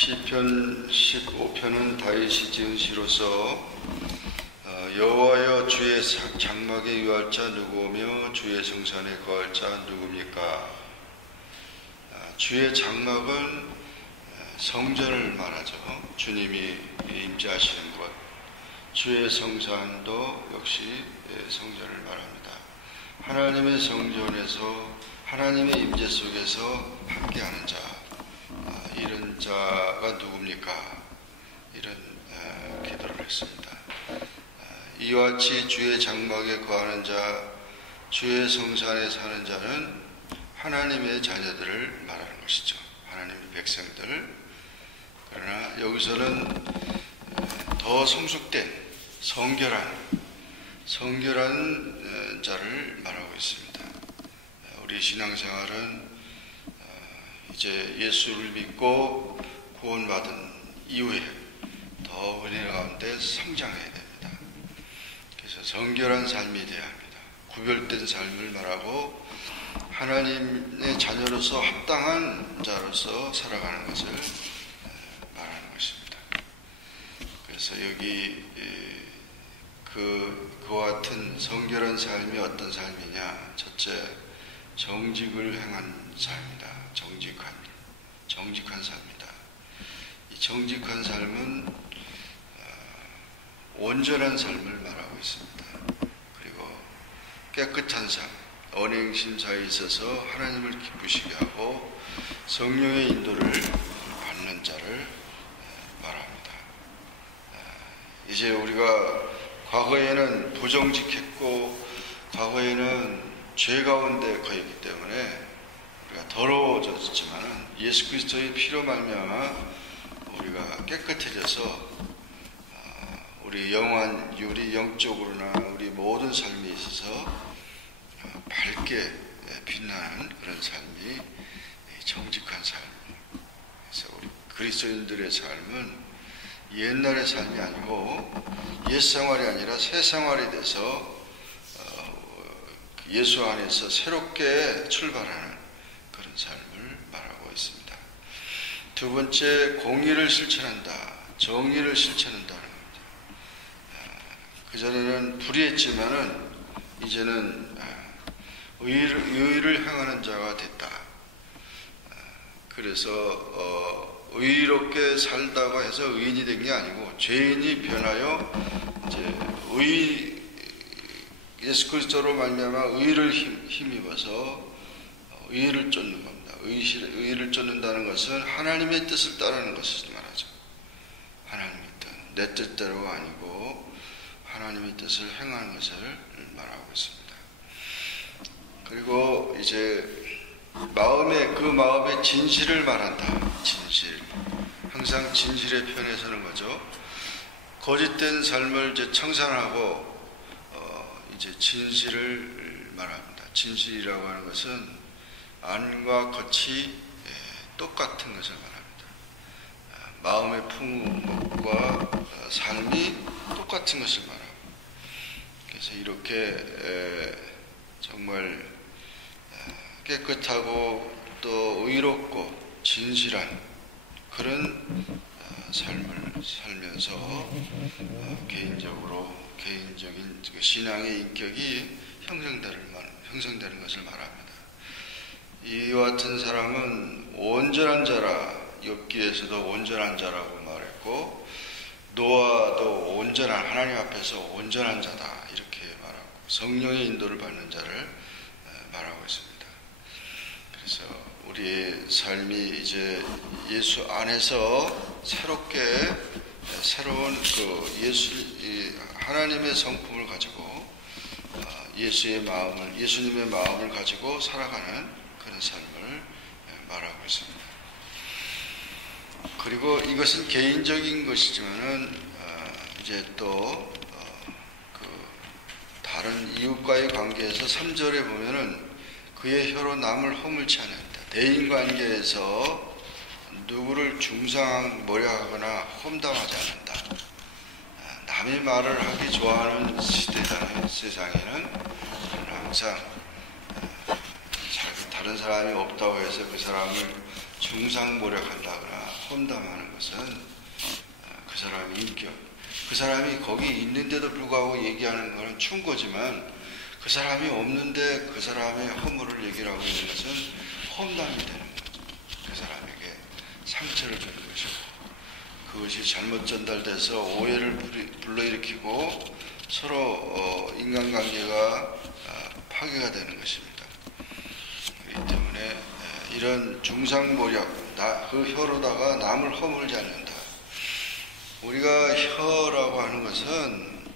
시편 15편은 다윗이 지은 시로서 여호와여 주의 장막에 유할 자 누구오며 주의 성산에 거할 자 누굽니까? 주의 장막은 성전을 말하죠. 주님이 임재하시는 곳. 주의 성산도 역시 성전을 말합니다. 하나님의 성전에서 하나님의 임재 속에서 함께하는 자, 이런 자가 누굽니까? 이런 기도를 했습니다. 이와 같이 주의 장막에 거하는 자, 주의 성산에 사는 자는 하나님의 자녀들을 말하는 것이죠. 하나님의 백성들. 그러나 여기서는 더 성숙된 성결한 자를 말하고 있습니다. 우리 신앙생활은 이제 예수를 믿고 구원받은 이후에 더 은혜 가운데 성장해야 됩니다. 그래서 정결한 삶이 되어야 합니다. 구별된 삶을 말하고 하나님의 자녀로서 합당한 자로서 살아가는 것을 말하는 것입니다. 그래서 여기 그와 같은 성결한 삶이 어떤 삶이냐? 첫째, 정직을 행한 삶이다. 정직한 삶이다. 이 정직한 삶은 온전한 삶을 말하고 있습니다. 그리고 깨끗한 삶, 언행심사에 있어서 하나님을 기쁘시게 하고 성령의 인도를 받는 자를 말합니다. 이제 우리가 과거에는 부정직했고 과거에는 죄 가운데 거했기 때문에 우리가 더러워졌지만 예수 그리스도의 피로 말미암아 우리가 깨끗해져서 우리 우리 영적으로나 우리 모든 삶에 있어서 밝게 빛나는 그런 삶이 정직한 삶이에요. 그래서 우리 그리스도인들의 삶은 옛날의 삶이 아니고 옛 생활이 아니라 새 생활이 돼서 예수 안에서 새롭게 출발하는 그런 삶을 말하고 있습니다. 두 번째, 공의를 실천한다. 정의를 실천한다는 겁니다. 그전에는 불의했지만은 이제는 의를 행하는 자가 됐다. 그래서 의롭게 살다가 해서 의인이 된 게 아니고 죄인이 변하여 이제 예수 그리스도로 말미암아 의를 힘입어서 의를 쫓는 겁니다. 의를 쫓는다는 것은 하나님의 뜻을 따르는 것을 말하죠. 하나님의 뜻, 내 뜻대로가 아니고 하나님의 뜻을 행하는 것을 말하고 있습니다. 그리고 이제 마음의 진실을 말한다. 진실. 항상 진실의 편에 서는 거죠. 거짓된 삶을 이제 청산하고 이제 진실을 말합니다. 진실이라고 하는 것은 안과 겉이 똑같은 것을 말합니다. 마음의 풍과 삶이 똑같은 것을 말하고, 그래서 이렇게 정말 깨끗하고 또 의롭고 진실한 그런 삶을 살면서 개인적인 신앙의 인격이 형성되는 것을 말합니다. 이와 같은 사람은 온전한 자라, 욥기에서도 온전한 자라고 말했고 노아도 온전한, 하나님 앞에서 온전한 자다 이렇게 말하고 성령의 인도를 받는 자를 말하고 있습니다. 그래서 우리의 삶이 이제 예수 안에서 새로운 하나님의 성품을 가지고 예수님의 마음을 가지고 살아가는 그런 삶을 말하고 있습니다. 그리고 이것은 개인적인 것이지만은 이제 또 다른 이웃과의 관계에서 3절에 보면은 그의 혀로 남을 허물지 않는다. 대인관계에서 누구를 중상모략하거나 험담하지 않는다. 남의 말을 하기 좋아하는 시대잖아요. 세상에는 항상 다른 사람이 없다고 해서 그 사람을 중상모략한다거나 험담하는 것은 그 사람의 인격, 그 사람이 거기 있는데도 불구하고 얘기하는 것은 충고지만 그 사람이 없는데 그 사람의 허물을 얘기를 하고 있는 것은 험담이 되는 거죠. 그 사람에게 상처를 주는 것이고 그것이 잘못 전달돼서 오해를 불러일으키고 서로 인간관계가 파괴가 되는 것입니다. 그렇기 때문에 이런 중상모략, 그 혀로다가 남을 허물지 않는다. 우리가 혀라고 하는 것은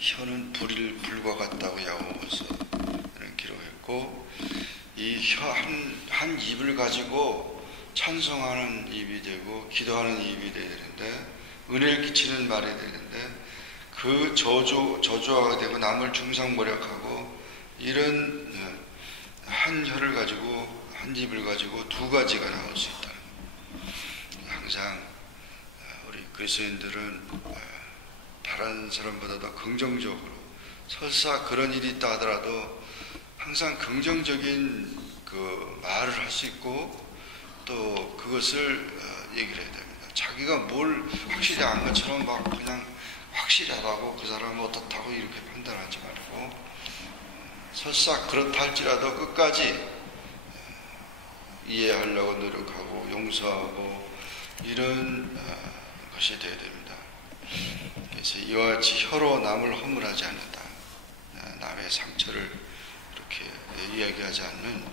혀는 불과 같다고 야고보서는 기록했고 이 혀 한 입을 가지고 찬송하는 입이 되고 기도하는 입이 되어야 되는데 은혜를 끼치는 말이 되는데 그 저주화가 되고 남을 중상모략하고 이런 한 혀를 가지고 한 입을 가지고 두 가지가 나올 수 있다는 것. 항상 우리 그리스도인들은 다른 사람보다 더 긍정적으로 설사 그런 일이 있다 하더라도 항상 긍정적인 그 말을 할 수 있고 또 그것을 얘기를 해야 됩니다. 자기가 뭘 확실히 안 것처럼 막 그냥 확실하다고 그 사람은 어떻다고 이렇게 판단하지 말고 설사 그렇다 할지라도 끝까지 이해하려고 노력하고 용서하고 이런 것이 되어야 됩니다. 그래서 이와 같이 혀로 남을 허물하지 않는다. 남의 상처를 이렇게 이야기하지 않는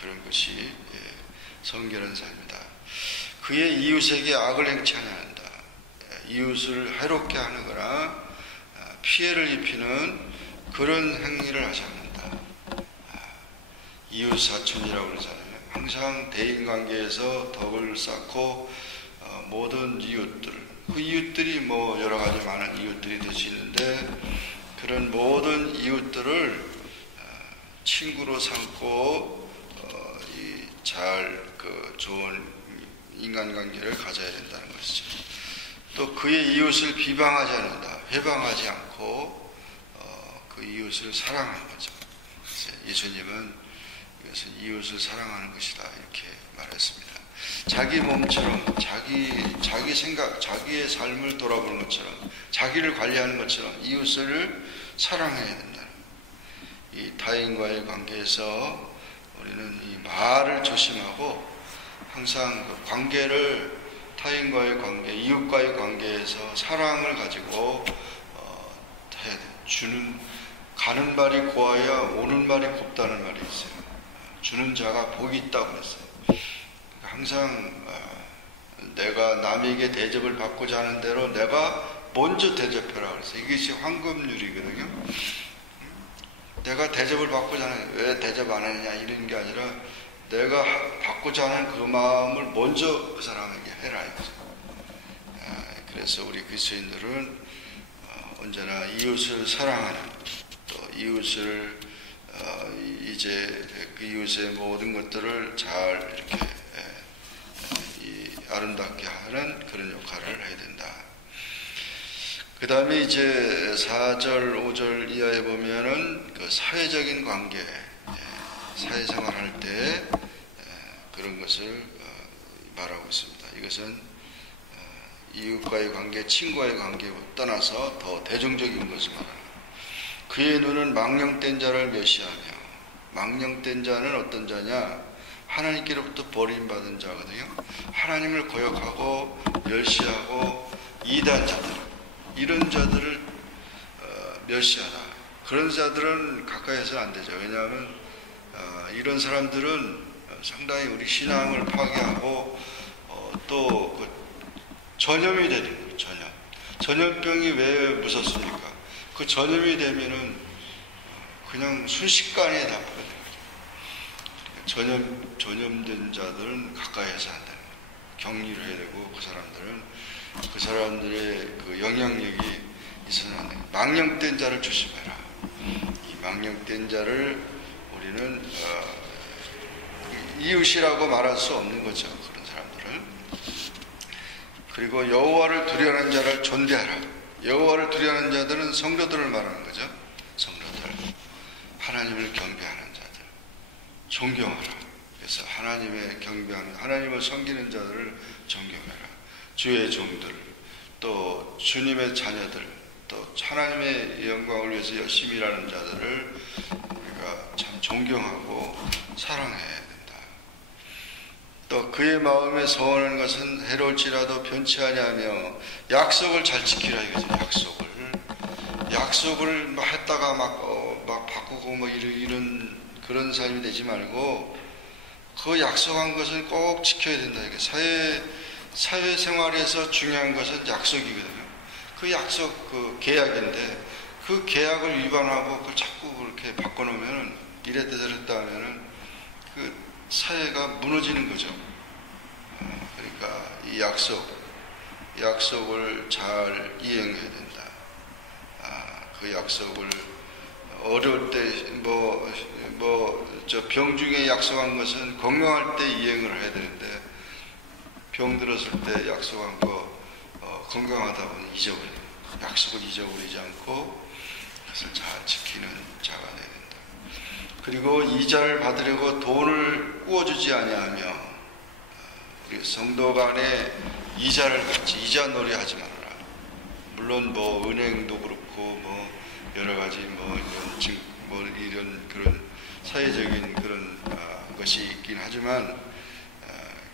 그런 것이 성결한 삶이다. 그의 이웃에게 악을 행치 않는다. 이웃을 해롭게 하거나 피해를 입히는 그런 행위를 하지 않는다. 이웃사촌이라고 그러잖아요. 항상 대인관계에서 덕을 쌓고 모든 이웃들, 그 이웃들이 뭐 여러 가지 많은 이웃들이 될 수 있는데 그런 모든 이웃들을 친구로 삼고 잘 좋은 인간관계를 가져야 된다는 것이죠. 또 그의 이웃을 비방하지 않는다. 회방하지 않고 그 이웃을 사랑하는 거죠. 예수님은 이것은 이웃을 사랑하는 것이다 이렇게 말했습니다. 자기 몸처럼 자기 생각, 자기의 삶을 돌아보는 것처럼 자기를 관리하는 것처럼 이웃을 사랑해야 된다. 이 타인과의 관계에서 우리는 이 말을 조심하고 항상 그 관계를 타인과의 관계, 이웃과의 관계에서 사랑을 가지고 해야 돼. 가는 말이 고와야 오는 말이 곱다는 말이 있어요. 주는 자가 복이 있다고 그랬어요. 항상 내가 남에게 대접을 받고자 하는 대로 내가 먼저 대접하라고 그랬어요. 이것이 황금률이거든요. 내가 대접을 받고자 하는, 왜 대접 안 하느냐 이런 게 아니라 내가 받고자 하는 그 마음을 먼저 그 사람에게 해라 이거죠. 그래서 우리 그리스도인들은 언제나 이웃을 사랑하는, 또 이웃을 이제 그 이웃의 모든 것들을 잘 이렇게 아름답게 하는 그런 역할을 해야 된다. 그 다음에 이제 4절, 5절 이하에 보면은 그 사회적인 관계, 사회생활 할 때 그런 것을 말하고 있습니다. 이것은 이웃과의 관계, 친구와의 관계를 떠나서 더 대중적인 것을 말합니다. 그의 눈은 망령된 자를 멸시하며, 망령된 자는 어떤 자냐? 하나님께로부터 버림받은 자거든요. 하나님을 거역하고 멸시하고 이단자들, 이런 자들을 멸시하다. 그런 자들은 가까이 해서는 안 되죠. 왜냐하면 이런 사람들은 상당히 우리 신앙을 파괴하고 또 그 전염이 되는 거예요. 전염병이 왜 무섭습니까? 그 전염이 되면은 그냥 순식간에 다 퍼져요. 전염된 자들은 가까이에서 안 되는 거예요. 격리를 해야 되고 그 사람들의 그 영향력이 있어서는 안 돼요. 망령된 자를 조심해라. 이 망령된 자를 우리는 이웃이라고 말할 수 없는 거죠. 그런 사람들을. 그리고 여호와를 두려워하는 자를 존대하라. 여호와를 두려워하는 자들은 성도들을 말하는 거죠. 성도들. 하나님을 경배하는 자들. 존경하라. 그래서 하나님의 경배하는, 하나님을 섬기는 자들을 존경해라. 주의 종들, 또 주님의 자녀들, 또 하나님의 영광을 위해서 열심히 일하는 자들을 우리가 참 존경하고 사랑해야 된다. 또 그의 마음에 소원하는 것은 해로울지라도 변치 아니하며 약속을 잘 지키라 이거죠. 약속을 막 했다가 막 바꾸고 뭐 이런 그런 삶이 되지 말고 그 약속한 것은 꼭 지켜야 된다. 이게 사회생활에서 중요한 것은 약속이거든요. 그 약속, 그 계약인데 그 계약을 위반하고 그걸 자꾸 그렇게 바꿔놓으면 이랬다 저랬다 하면은 그 사회가 무너지는 거죠. 그러니까 이 약속을 잘 이행해야 된다. 그 약속을 어려울 때 저 병중에 약속한 것은 건강할 때 이행을 해야 되는데 병 들었을 때 약속한 거 건강하다 보니 잊어버려요. 약속을 잊어버리지 않고 그것을 잘 지키는 자가 되어야 된다. 그리고 이자를 받으려고 돈을 꾸어주지 아니하며 우리 성도 간에 이자를 같이 이자 놀이 하지 말아라. 물론 뭐 은행도 그렇고 뭐 여러 가지 이런 그런 사회적인 그런 것이 있긴 하지만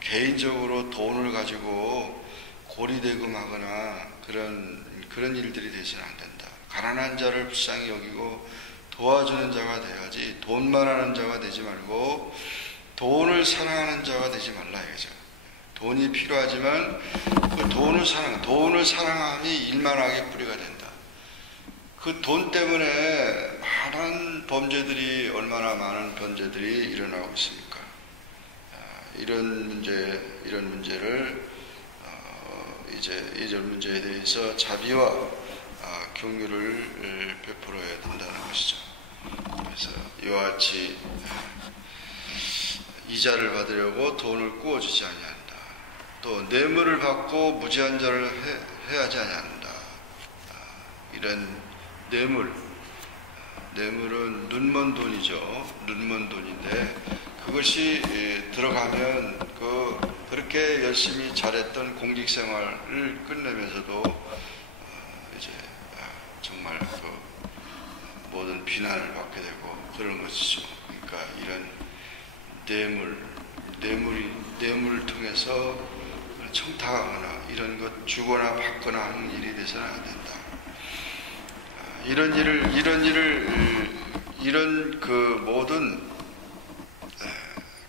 개인적으로 돈을 가지고 고리대금하거나 그런 일들이 되서는 안 된다. 가난한 자를 불쌍히 여기고 도와주는 자가 돼야지 돈만 하는 자가 되지 말고 돈을 사랑하는 자가 되지 말라 이거죠. 돈이 필요하지만 그 돈을 사랑함이 일만하게 뿌리가 된다. 그 돈 때문에 얼마나 많은 범죄들이 일어나고 있습니까? 이런 문제를 이전 문제에 대해서 자비와 긍휼을 베풀어야 된다는 것이죠. 그래서 이와 같이 이자를 받으려고 돈을 꾸어주지 아니한다. 또 뇌물을 받고 무지한 자를 해하지 아니한다. 이런 뇌물은 눈먼 돈이죠. 눈먼 돈인데 그것이 들어가면 그렇게 열심히 잘했던 공직 생활을 끝내면서도 이제 정말 모든 비난을 받게 되고 그런 것이죠. 그러니까 이런 뇌물을 통해서 청탁하거나 이런 것 주거나 받거나 하는 일이 돼서는 안 된다. 이런 그 모든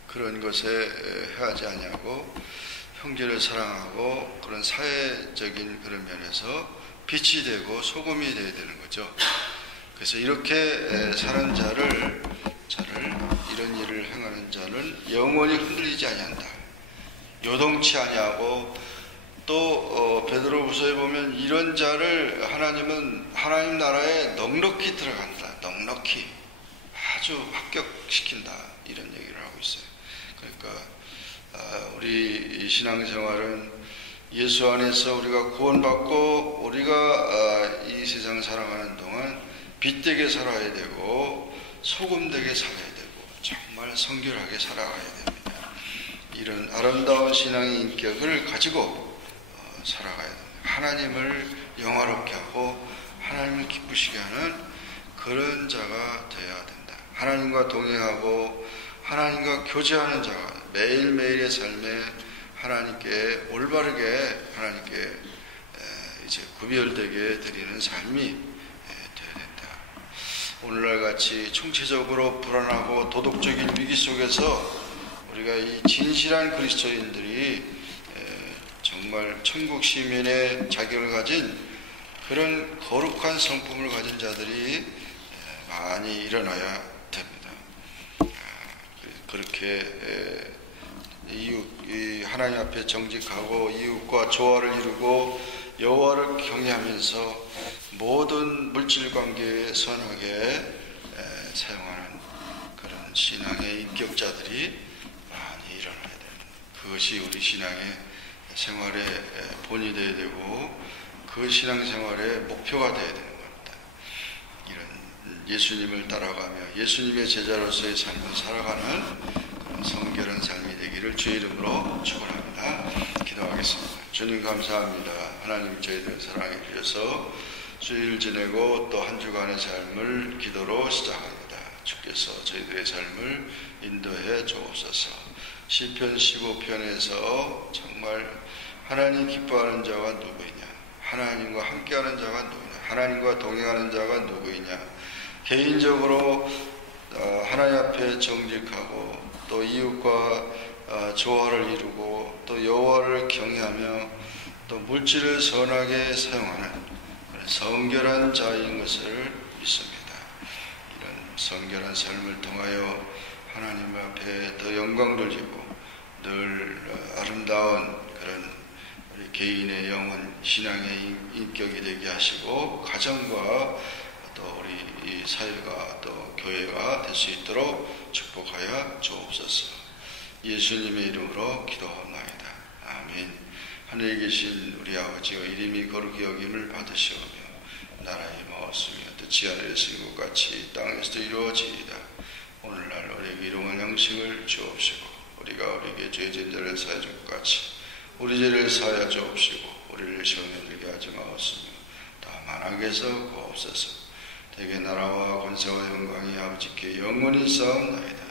그런 것에 해하지 아니하고 형제를 사랑하고 그런 사회적인 그런 면에서 빛이 되고 소금이 되어야 되는 거죠. 그래서 이렇게 사는 자를 이런 일을 행하는 자는 영원히 흔들리지 아니한다. 요동치 아니하고 또 베드로후서에 보면 이런 자를 하나님은 하나님 나라에 넉넉히 들어간다. 넉넉히 아주 합격시킨다. 이런 얘기를 하고 있어요. 그러니까 우리 신앙생활은 예수 안에서 우리가 구원받고 우리가 이 세상 살아가는 동안 빛되게 살아야 되고 소금되게 살아야 되고 정말 성결하게 살아가야 됩니다. 이런 아름다운 신앙의 인격을 가지고 살아가야 됩니다. 하나님을 영화롭게 하고 하나님을 기쁘시게 하는 그런 자가 되어야 된다. 하나님과 동행하고 하나님과 교제하는 자가 매일매일의 삶에 하나님께 올바르게 하나님께 이제 구별되게 드리는 삶이 되어야 된다. 오늘날 같이 총체적으로 불안하고 도덕적인 위기 속에서 우리가 이 진실한 그리스도인들이 정말 천국 시민의 자격을 가진 그런 거룩한 성품을 가진 자들이 많이 일어나야 됩니다. 그렇게 하나님 앞에 정직하고 이웃과 조화를 이루고 여호와를 경외하면서 모든 물질 관계에 선하게 사용하는 그런 신앙의 인격자들이 많이 일어나야 됩니다. 그것이 우리 신앙의 생활의 본이 되어야 되고 그 신앙생활의 목표가 되어야 되는 겁니다. 이런 예수님을 따라가며 예수님의 제자로서의 삶을 살아가는 그런 성결한 삶이 되기를 주의 이름으로 축원합니다. 기도하겠습니다. 주님 감사합니다. 하나님 저희들 사랑해 주셔서 주일을 지내고 또 한 주간의 삶을 기도로 시작합니다. 주께서 저희들의 삶을 인도해 주옵소서. 시편 15편에서 정말 하나님 기뻐하는 자가 누구이냐, 하나님과 함께하는 자가 누구냐, 하나님과 동행하는 자가 누구이냐, 개인적으로 하나님 앞에 정직하고 또 이웃과 조화를 이루고 또 여호와를 경외하며 또 물질을 선하게 사용하는 성결한 자인 것을 믿습니다. 이런 성결한 삶을 통하여 하나님 앞에 더 영광 돌리고 늘 아름다운 그런 우리 개인의 영혼 신앙의 인격이 되게 하시고 가정과 또 우리 이 사회가 또 교회가 될 수 있도록 축복하여 주옵소서. 예수님의 이름으로 기도하옵나이다. 아멘. 하늘에 계신 우리 아버지의 이름이 거룩히 여김을 받으시오며 나라의 마옵시며 뜻이 하늘에서 이룬 것 같이 땅에서도 이루어지이다. 오늘날 우리에게 일용할 양식을 주옵시고 우리가 우리에게 죄진 자를 사하여 줄 것 같이 우리 죄를 사하여 주옵시고 우리를 시험에 들게 하지 마옵시며 다만 악에서 구하옵소서. 대개 나라와 권세와 영광이 아버지께 영원히 쌓옵나이다.